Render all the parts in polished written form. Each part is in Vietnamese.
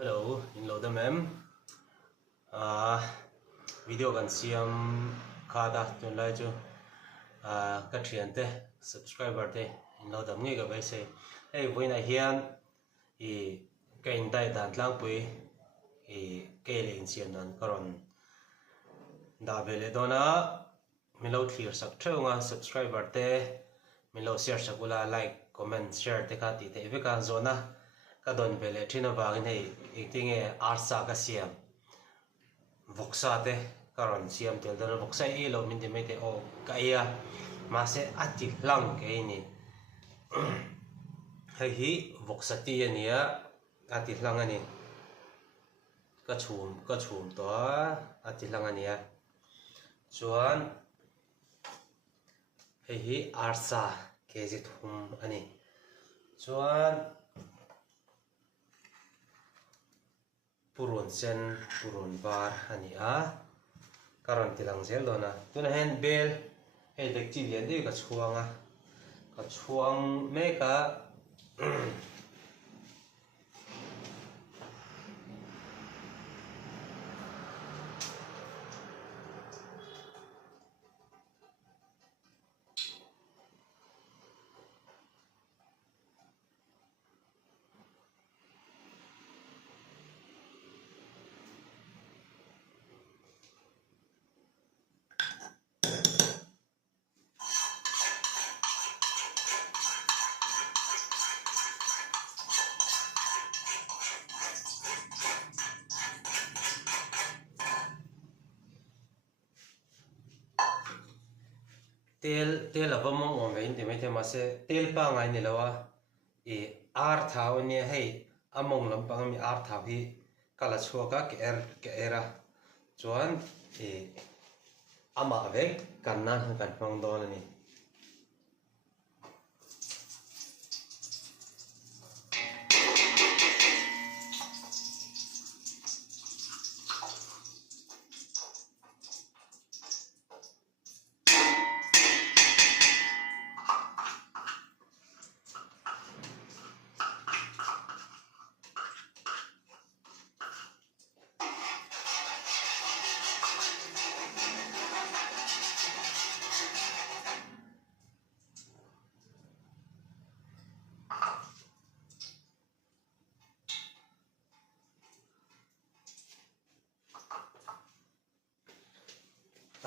Hello, in lo da mem. Video kan siam khada tun lai chu ka thian te subscriber te in lo da nge ga bai se ei voina hian I ka in dai dan tlang pui I ke le in siam nan karon da bele dona milo clear sak thunga subscriber te milo share sakula like comment share te ka ti te ve kan zona ka don bele thina wangin hei iktinge arsa ka siam voksa te karon siam tel don voksa e lo min de mete o ka ia ma se ati lang ke ni hei hi voksa ti ania ati lang ani ka chum to ati lang ania chuan hei hi arsa ke ji thum ani chuan purun sen purun bar ani a karon tilang zel dona tuna hen bel hei dek chi lian de ka chuang me ka tel avamong om vein de mete ma se tel pa ngai ni lawa I ar thau ni hei among lam pang mi ar thau hi kala chuaka ke era chuan ama ve kan nan kan hong don ani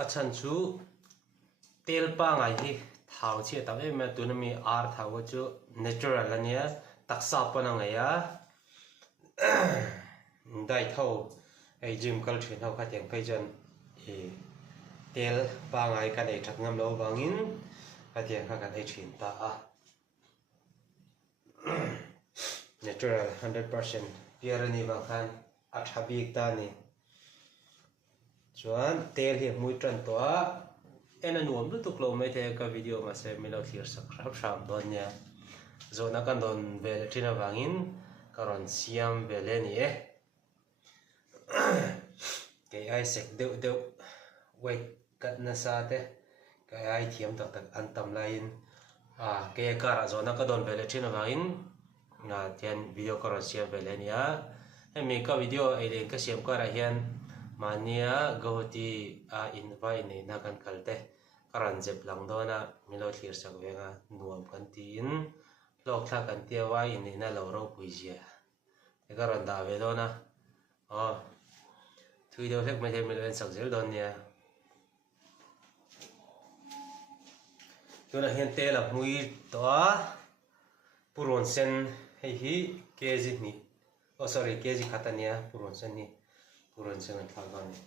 achan chu tel pa ngai hi thau chi ta em tu na mi ar thau chu natural ania taksa pa na ngai ya dai thau ei gym kal thin hau kha tiang phai jan tel pa ngai ka nei thak ngam lo wangin ka tiang kha ka ei thin ta a natural 100% pure ni bang khan athabik ta ni chuan tel hi mui tran to a ena nuam lu tuk lo mai the ka video ma se milo clear sak rap ram don nya zona kan don ve thina wangin karon siam vele ni ke ai sek deu wait kat na sa te ke ai thiam tak tak an tam lain ke kara zona ka don vele thina wangin na tian video karon siam vele ni a hemi ka video ai le ka siam ka ra hian mania gohoti invite ni na kan kalte karan jep lang dona milo clear sak venga nuam kan tin lok tha kan tia wai ni na lo ro puizia e karan da ve dona thui do lek mai the milo en sak zel don nia tuna hian te la mui to puron sen hei hi kg ni sorry kg khatania puron sen ni puron sen an thal gan ni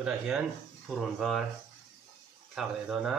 ตัวนั้นเห็นผู้รุนวาร์ทางไหนตัวน่ะ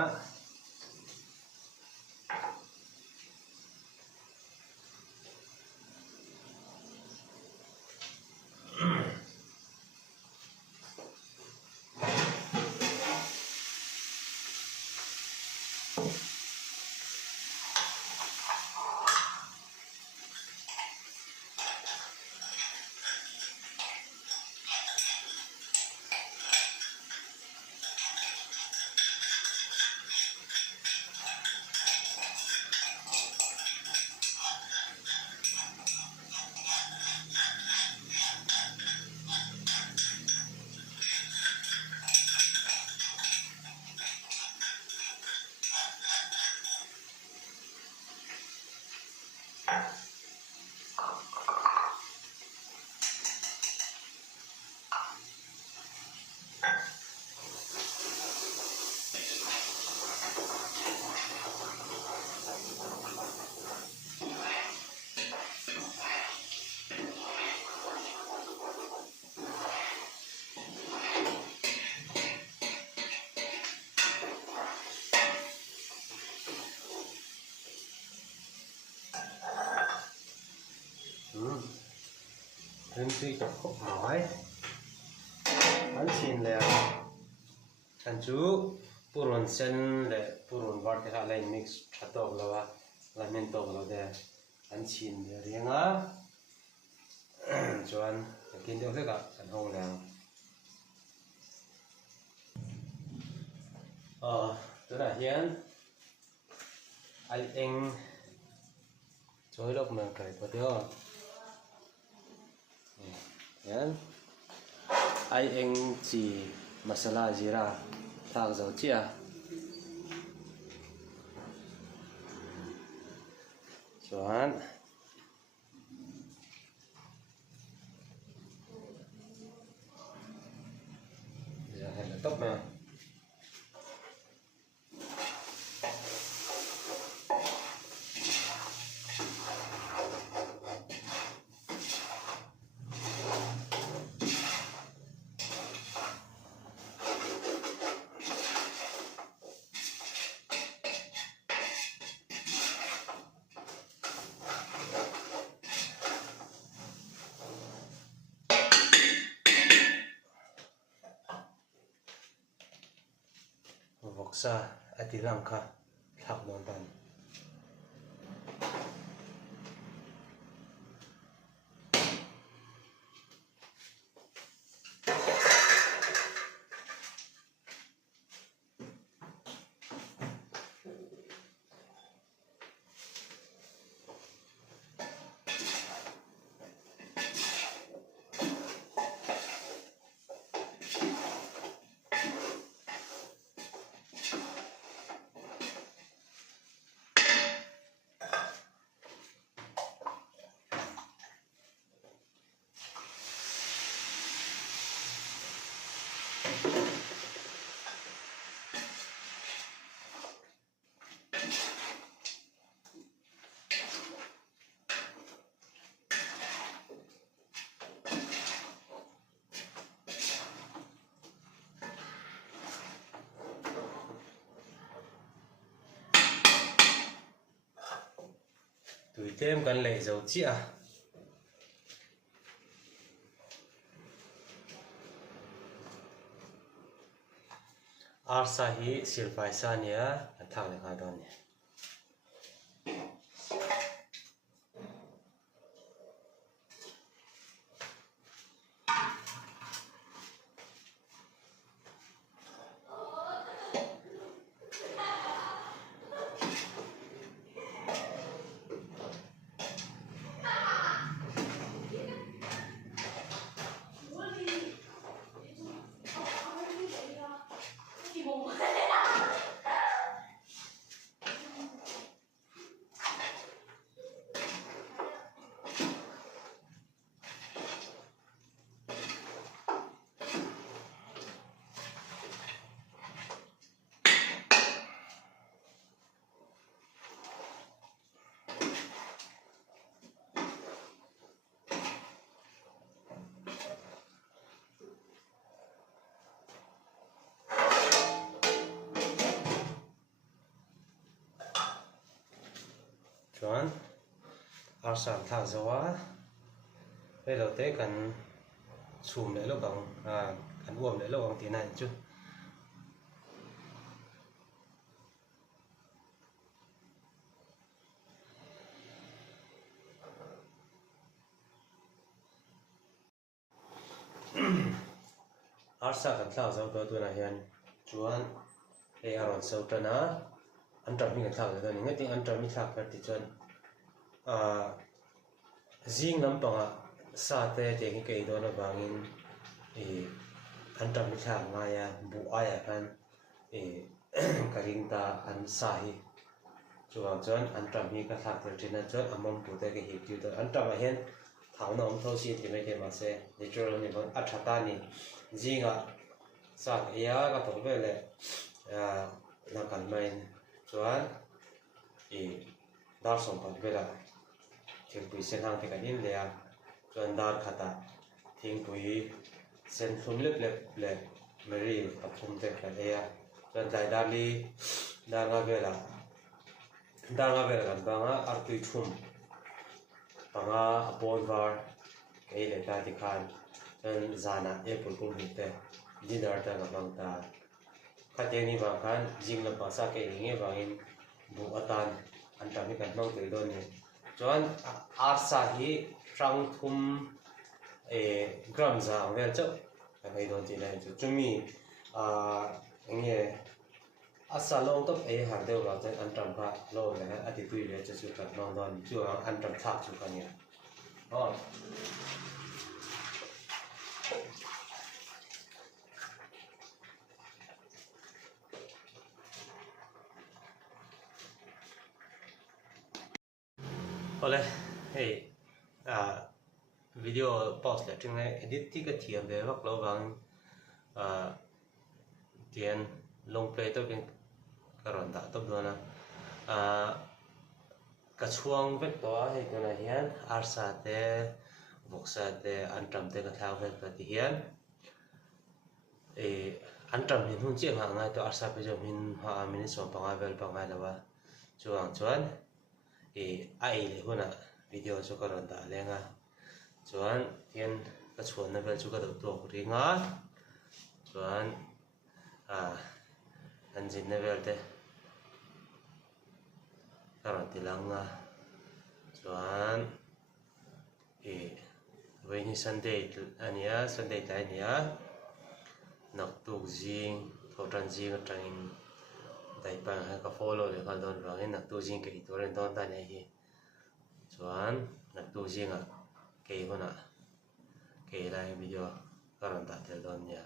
พื้นที่จะครบน้อยอันชินแล้วฉันจูปูรุนเส้นและปูรุนวาร์ที่อะไรมิกซ์ชัดตกแล้วว่าลาเมนตกแล้วเด้อันชินเรียงอ่ะจวนกินเดียวเลยกับฉันห้องแล้วตัวไหนเฮียนไอเองช่วยลบเมืองไกลตัวเดียวYan. Ai eng chi masala zira thak zo chia. Chuan. Giờ hay là tóc mà. Voksa atilang ka thak non ban tụi tem cần lệ dầu chia arsa hi sirpaisa nia thang le ka don ne chuan arsan thak zawa velo te kan chum le lo bang kan uam le lo bang ti nan chu arsa kan thak zaw to tu na hian chuan e aron so tana antar mi kan thak zaw ni ngati antar mi thak per ti chuan zing lampanga sa te te ngi kei do na bangin e antar mi thak nga ya bu aya kan e karing ta an sa hi chuan chuan antar mi ka thak ter tina chuan amom pu te ke hi tu to antar ma hian thau na om tho si ti mai ke ma se natural ni bon athata ni zinga sa ya ka to ve le na kan mai chuan e dar som pat ve la thing pui sen hang te kan in le a chuan dar khata thing pui sen thum lep lep le meri pathum te kan e a chuan dai dar li dar nga ve la kan banga artui thum panga apon var ei le ta ti khan chuan zana apple kum hi te dinner ta ga bang ta khate ni ba khan jing la pa sa ke nge bangin bu atan antar mi kan mang te don ni chuan arsa hi trang thum gram za vel chau kan ei don ti lai chu chumi nge asa long top e har deu ba chen antram kha lo le ati tui le chu kan mang don chu antram thak chu kan ya ole hey video pause le ting lai edit ti ka thiam ve vak lo bang tian long play to bin karon da to dona ka chuang vek to hei to na hian arsa te voksa te antram te ka thau vek ti hian antram hin hun che nga ngai to arsa pe jom hin ha min som panga vel panga lawa chuan ai le huna video chu karon da lenga chuan tian ka chuan na vel chu ka do to ringa chuan anjin na vel te karon ti langa chuan veini sunday ania sunday tai nia nak tuk jing thotan jing atangin dai pa ha ka follow le ka don wangin nak tu jing ke to ren don ta nei hi chuan nak tu jing a ke hona ke lai video karon ta tel don nia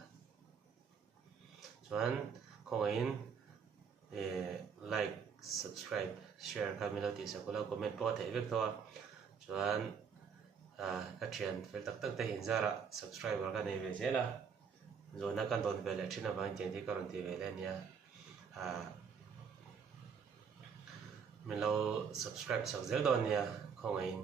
chuan khongin like subscribe share ka milo ti sa kula comment po the vek to chuan ka thian fel tak tak te hin zara subscriber ka nei ve jela zona kan don bele thina bang chen ti karon ti ve le nia milo subscribe sak zel don nia khongin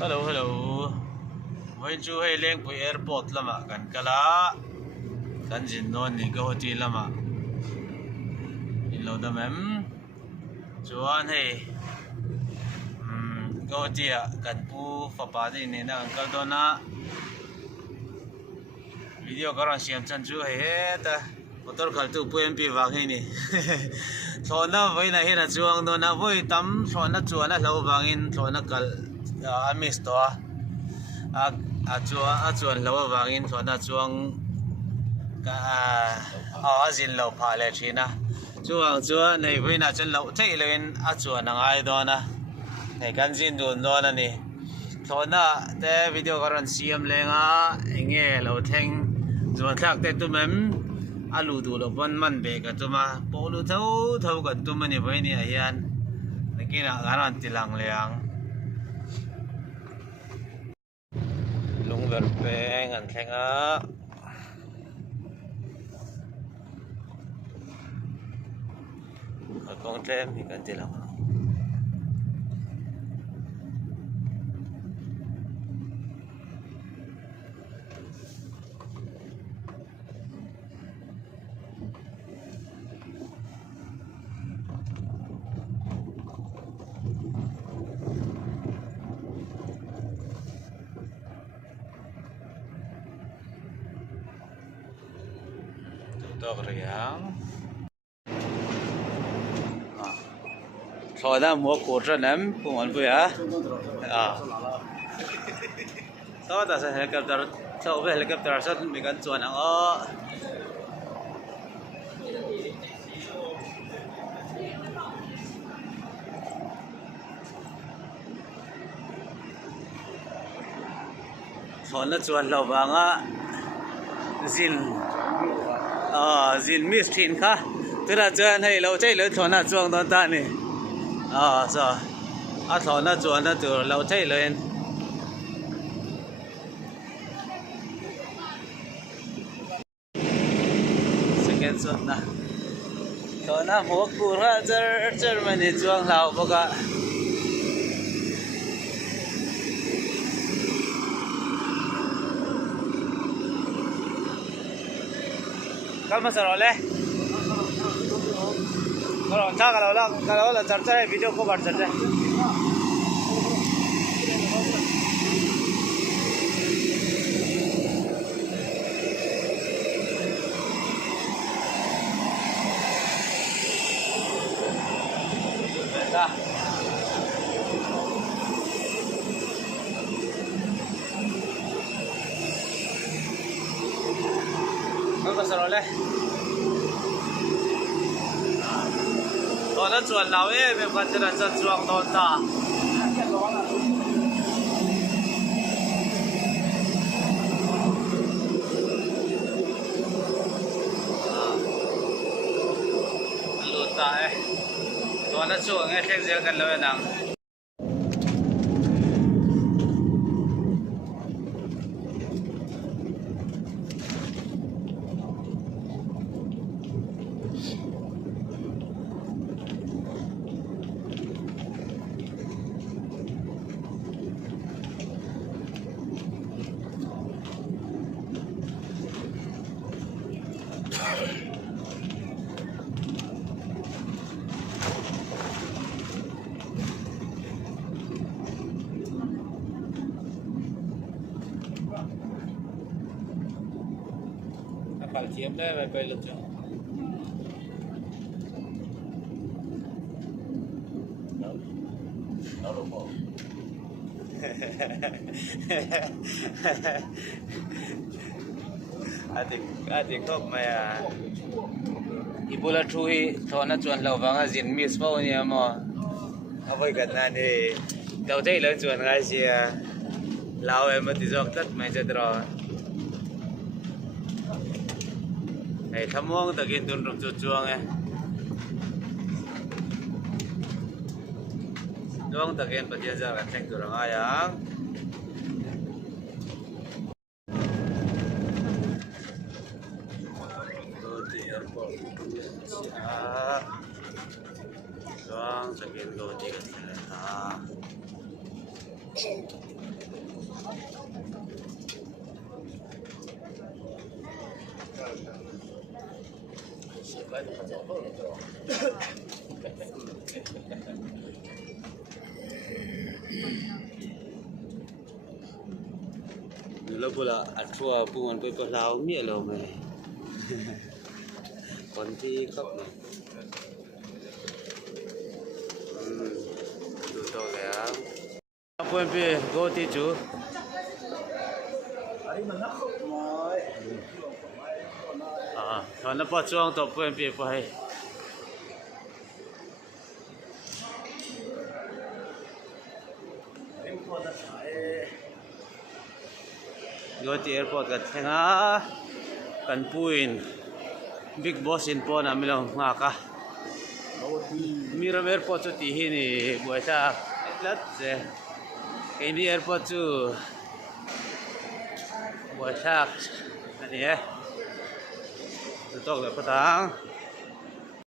hello วันจูให้เลี้ยงไปแอร์พอร์ตละมากันกะละกันจินนอนนี่ก็ฮอทีละมาอินโลดามจวนให้ก็ฮอทีอ่ะกันปูฟ้าป่าที่นี่นะกันก็โดนนะวิดีโอก็รังเสียงจันจูให้แต่มอเตอร์ขับตู้ปุ่นปีวางให้นี่โซนน่ะไว้นะเห็นจวงโดนนะไว้ตั้มโซนน่ะจวนน่ะเราวางอินโซนน่ะกัลมิสตัวจวนเราวางอินโซนน่ะจวงจินเราพาเลยทีนะจวงในไว้นะจนเราเที่ยวเลยจวนนั่งไอ้ตัวนะในกันจินโดนตัวนั่นนี่โซนน่ะแต่วิดีโอก็รังเสียงเลยอ่ะเงี้ยเราแทงจวนทักแต่ตัวอาลูดูแล้วมันเบกันตัวมาพอลูเท่ากันตัวมันนี่ไว้นี่ไอ้ยันนี่กินอาหารติลังเลี้ยงลุงแบบแปงอันแข็งอ่ะกองเต็มมีกันติลังตัวกระยังโซดาหมูขูดระน้ำปุ่นปุยโซดาเฮลิคอปเตอร์โซดาเฮลิคอปเตอร์สัตว์มีกันจวนอ่ะโซนจวนเราบางอ่ะจินมิสทินค่ะตัวนั้นจวนให้เราใช้เลยโซนจวนตอนนั้นนี่โซนจวนตัวเราใช้เลยสเก็ตส่วนนะโซนหัวกูระเจอมันนี่จวนเราปกติCalma sarole. Kalau la charcha video ko bar charcha. Dah. Calma sarole.ตอนนั้นส่วนเราเป็นคนจะจัดช่วงตอนตาลุดตาตอนนั้นช่วงแค่เสียกันเลยนังKalau siap dah, bye-bye lu cok. Adik kok maya. Ibu lah cuy, thona cuan lau bang azin miss mau ni amo. Apa ikan nanti? Tahu cai lau cuan ngasih ya. Lau emang dijok tat mai cedera. Hey, thamong takin tun rum chuang Doang takin patiajar kan ceng turang ayang. Di airport. Doang takin go di kan. Lo pula atua pungan pe pelau mie lo me. Kon ti kap ne. Tu to ya. Puan pe go ti chu. Thằng nó bắt chuông tập puan pe pai. Go ti airport ka thenga kan puin big boss in pon amilong nga ka Miro airport chu ti hi ni boisa lat se kai ni airport chu boisa ani e tok le patang